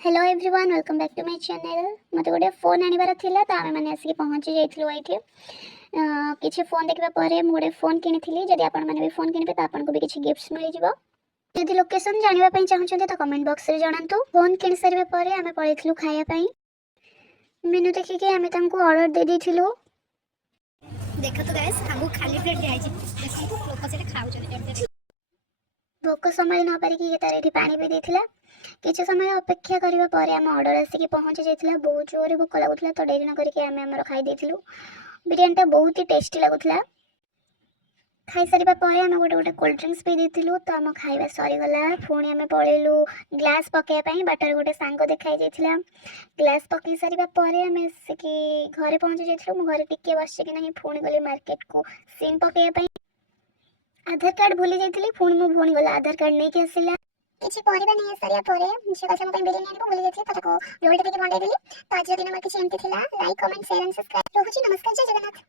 Hello everyone welcome back to my channel. मत गोटे phone आनिबार थिला तो आमे माने आसी पहुंची जाइथिलु एठी किछि फोन देखबा परे मु गोटे फोन किनिथिली। जदि आपण माने भी फोन किनिबे त आपण को भी किछि गिफ्ट्स मिलि जिवो। यदि लोकेशन जानिबा पई चाहछन्ते त कमेंट बॉक्स रे जणांतु। फोन किनि सरिबा परे आमे पळैथिलु खाया पई। मेनू देखि के आमे तांको ऑर्डर दे दिथिलु। देखो तो गाइस हमहु खाली प्लेट दिया छी। देखो लोक सेटे खाउ छथि। भोक संभाली न पारि कि तार एठी पानी भी देथिला। किछि समय अपेक्षा करिबा परे आम ऑर्डर आसी के पहुंची जाइथिला। बहुत जोरे भोक लागुथिला तो डेरी न करि के आमे हमर खाइ देथिलु। बिरयानीटा बहुत ही टेस्टी लागुथिला। खाई सारिबा परे आमे गोटे गोटे कोल्ड ड्रिंक्स पी देथिलु। तो आम खाइबा सरी गला। पुणी आमे पळेलु ग्लास पकेया पई। बाटर गोटे सांग देखाई जाइथिला। ग्लास पकई सारिबा परे आमे सिकी घरे पहुंची जाइथिलु। मु घरे टिके बसि कि नाही पुणी गले मार्केट को सिम पकेया पई। आधार कार्ड भूली जाइथिली। पुणी मु भूणी गला आधार कार्ड नै के आसिला। किछि परिबा नै सरिया परे से कसम मते बिरयानी आनिबो भूली जाइथिली। ताको रोल टिके बंडे देली। तो आज दिन में किछि एमती थिला। Like comment share and subscribe. रहूची नमस्कार जय जगन्नाथ।